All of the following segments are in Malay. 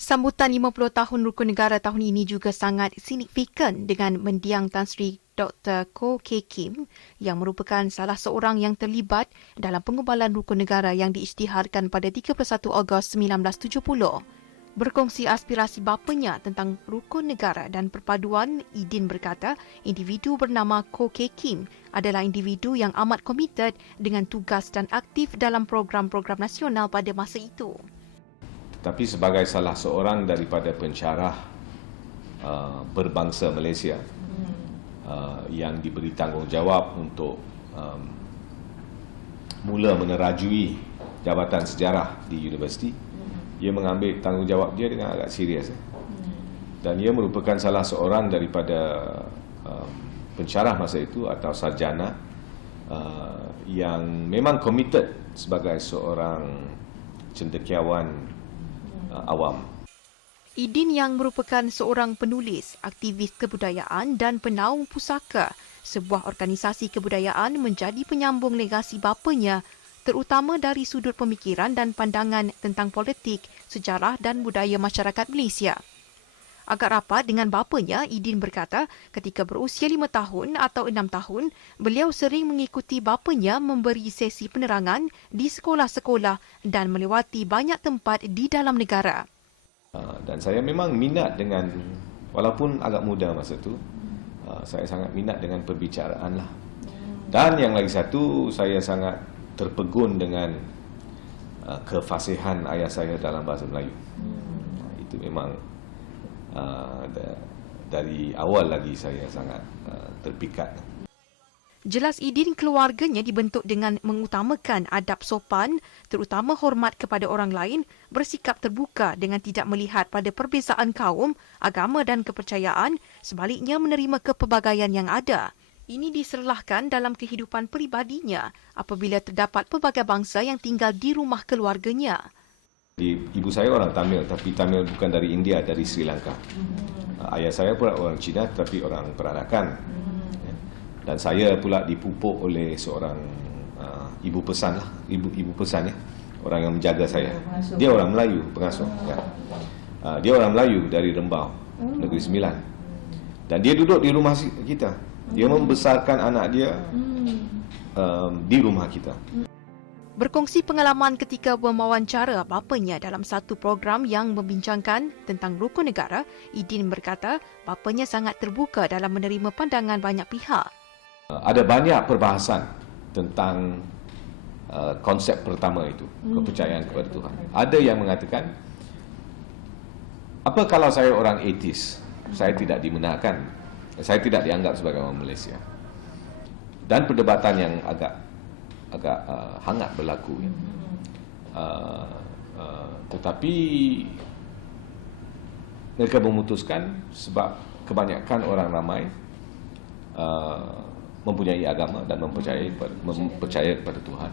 Sambutan 50 tahun Rukun Negara tahun ini juga sangat signifikan dengan mendiang Tan Sri Dr. Koh Keng Kim yang merupakan salah seorang yang terlibat dalam pengubalan Rukun Negara yang diisytiharkan pada 31 Ogos 1970. Berkongsi aspirasi bapanya tentang Rukun Negara dan perpaduan, Idin berkata individu bernama Koh Keng Kim adalah individu yang amat komited dengan tugas dan aktif dalam program-program nasional pada masa itu. Tapi sebagai salah seorang daripada pensyarah berbangsa Malaysia yang diberi tanggungjawab untuk mula menerajui jabatan sejarah di universiti, ia mengambil tanggungjawab dia dengan agak serius. Dan ia merupakan salah seorang daripada pensyarah masa itu atau sarjana yang memang komited sebagai seorang cendekiawan awam. Idin yang merupakan seorang penulis, aktivis kebudayaan dan penaung pusaka sebuah organisasi kebudayaan menjadi penyambung legasi bapanya terutama dari sudut pemikiran dan pandangan tentang politik, sejarah dan budaya masyarakat Malaysia. Agak rapat dengan bapanya, Idin berkata ketika berusia 5 tahun atau 6 tahun, beliau sering mengikuti bapanya memberi sesi penerangan di sekolah-sekolah dan melewati banyak tempat di dalam negara. Dan saya memang minat dengan, walaupun agak muda masa itu, saya sangat minat dengan perbicaraan lah. Dan yang lagi satu, saya sangat terpegun dengan kefasihan ayah saya dalam bahasa Melayu. Itu memang dari awal lagi saya sangat terpikat. Jelas Idin keluarganya dibentuk dengan mengutamakan adab sopan, terutama hormat kepada orang lain, bersikap terbuka dengan tidak melihat pada perbezaan kaum, agama dan kepercayaan, sebaliknya menerima kepelbagaian yang ada. Ini diserlahkan dalam kehidupan peribadinya apabila terdapat pelbagai bangsa yang tinggal di rumah keluarganya. Ibu saya orang Tamil, tapi Tamil bukan dari India, dari Sri Lanka. Ayah saya pula orang Cina, tapi orang Peranakan. Dan saya pula dipupuk oleh seorang ibu pesan lah, ibu pesan ya, orang yang menjaga saya. Dia orang Melayu, pengasuh. Ya. Dia orang Melayu dari Rembau, Negeri Sembilan. Dan dia duduk di rumah kita. Dia membesarkan anak dia di rumah kita. Berkongsi pengalaman ketika mewawancara bapanya dalam satu program yang membincangkan tentang Rukun Negara, Idin berkata bapanya sangat terbuka dalam menerima pandangan banyak pihak. Ada banyak perbahasan tentang konsep pertama itu, kepercayaan kepada Tuhan. Ada yang mengatakan, apa kalau saya orang ateis, saya tidak dibenarkan, saya tidak dianggap sebagai orang Malaysia. Dan perdebatan yang agak hangat berlaku. Tetapi mereka memutuskan sebab kebanyakan orang ramai mempunyai agama dan mempercayai kepada Tuhan.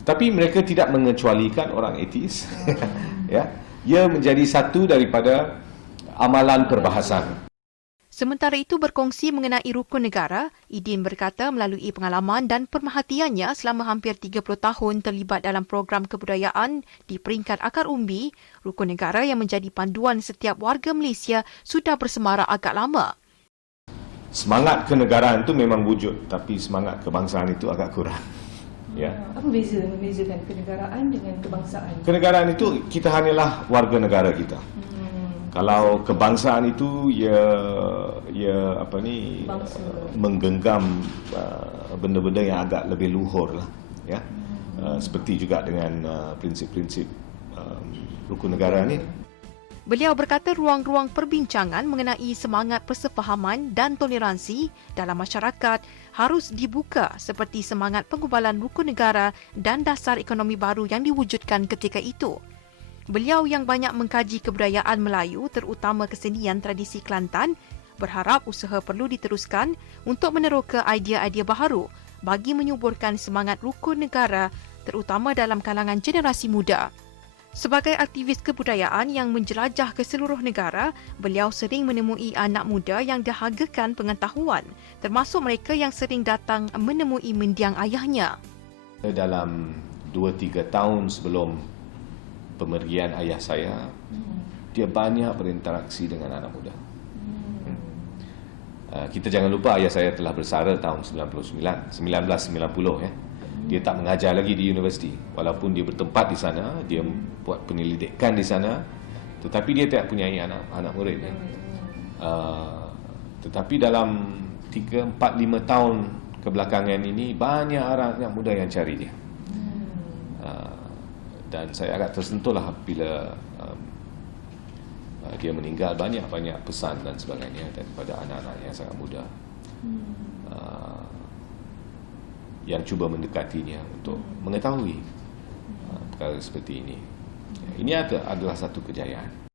Tetapi mereka tidak mengecualikan orang ateis. Ya, ia menjadi satu daripada amalan perbahasan. Sementara itu berkongsi mengenai Rukun Negara, Idin berkata melalui pengalaman dan pemerhatiannya selama hampir 30 tahun terlibat dalam program kebudayaan di peringkat akar umbi, Rukun Negara yang menjadi panduan setiap warga Malaysia sudah bersemarak agak lama. Semangat kenegaraan itu memang wujud, tapi semangat kebangsaan itu agak kurang. Ya. Apa membezakan kenegaraan dengan kebangsaan? Kenegaraan itu kita hanyalah warga negara kita. Kalau kebangsaan itu ia menggenggam benda-benda yang agak lebih luhur lah, ya. Seperti juga dengan prinsip-prinsip Rukun Negara ni. Beliau berkata ruang-ruang perbincangan mengenai semangat persefahaman dan toleransi dalam masyarakat harus dibuka seperti semangat pengubalan Rukun Negara dan dasar ekonomi baru yang diwujudkan ketika itu. Beliau yang banyak mengkaji kebudayaan Melayu terutama kesenian tradisi Kelantan berharap usaha perlu diteruskan untuk meneroka idea-idea baharu bagi menyuburkan semangat Rukun Negara terutama dalam kalangan generasi muda. Sebagai aktivis kebudayaan yang menjelajah ke seluruh negara, beliau sering menemui anak muda yang dahagakan pengetahuan, termasuk mereka yang sering datang menemui mendiang ayahnya. Dalam 2-3 tahun sebelum pemergian ayah saya, dia banyak berinteraksi dengan anak muda. Kita jangan lupa ayah saya telah bersara tahun 1990 ya. Dia tak mengajar lagi di universiti, walaupun dia bertempat di sana, dia buat penyelidikan di sana, tetapi dia tak punya anak murid ya. Tetapi dalam 3, 4, 5 tahun kebelakangan ini banyak anak muda yang cari dia. Dan saya agak tersentuhlah bila dia meninggal, banyak pesan dan sebagainya daripada anak-anak yang sangat muda yang cuba mendekatinya untuk mengetahui perkara seperti ini. Ini adalah satu kejayaan.